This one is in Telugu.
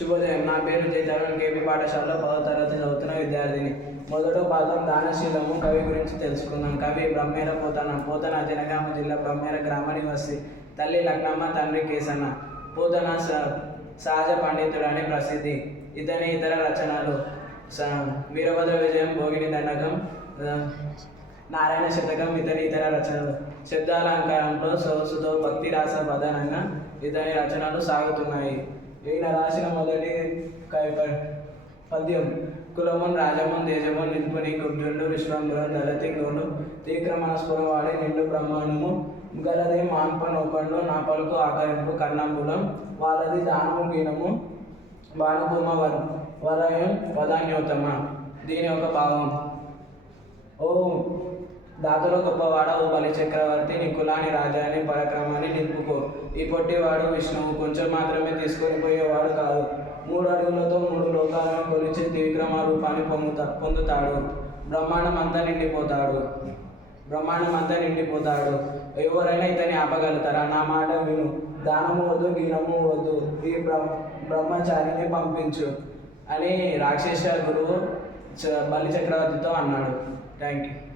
శుభోదయం. నా పేరు జయచరణ్ కేపీ పాఠశాలలో పదో తరగతి చదువుతున్న విద్యార్థిని. మొదట భాగం దానశీలము కవి గురించి తెలుసుకుందాం. కవి బ్రహ్మేర పోతన. పోతన జనగామ జిల్లా బ్రహ్మేర గ్రామ నివాసి. తల్లి లగ్నమ్మ తండ్రి కేసన్న పోతన స- సహజ పండితుడు అని ప్రసిద్ధి. ఇతని ఇతర రచనలు స- వీరభద్ర విజయం భోగిని దండకం నారాయణ శతకం ఇతని ఇతర రచనలు. శబ్దాలంకారంలో సొగసుతో భక్తి రాస ప్రధానంగా ఇతని రచనలు సాగుతున్నాయి. ఈయన రాసిన మొదటి కవి పద్యం కులమున్ రాజమున్ దేశమున్ నింపుని కుబ్జుండు విశ్వంబురం దళతింగుడు తీక్రమణస్పురం వాడి నిండు బ్రహ్మాండము గలది మాన్ప నోపండు నా పలుకు ఆకరింపు కన్నంబులం వాళ్ళది దానము గీనము బాణభూమ వరయం వదాన్యోతమ దీని యొక్క భావం. దాతలో గొప్పవాడ ఓ బలి చక్రవర్తి నీ కులాని రాజాని పరాక్రమాన్ని నింపుకో. ఈ పొట్టివాడు విష్ణువు కొంచెం మాత్రమే తీసుకొని పోయేవాడు కాదు. మూడు అడుగులతో మూడు లోకాలను కొలిచి త్రివిక్రమ రూపాన్ని పొందుతా పొందుతాడు. బ్రహ్మాండం అంతా నిండిపోతాడు. బ్రహ్మాండం అంతా నిండిపోతాడు. ఎవరైనా ఇతని ఆపగలుగుతారా? నా మాట విను. దానము వద్దు గీనము వద్దు. ఈ బ్రహ్మ బ్రహ్మచారిని పంపించు. అని రాక్షస గురువు చ- బలి చక్రవర్తితో అన్నాడు. Thank you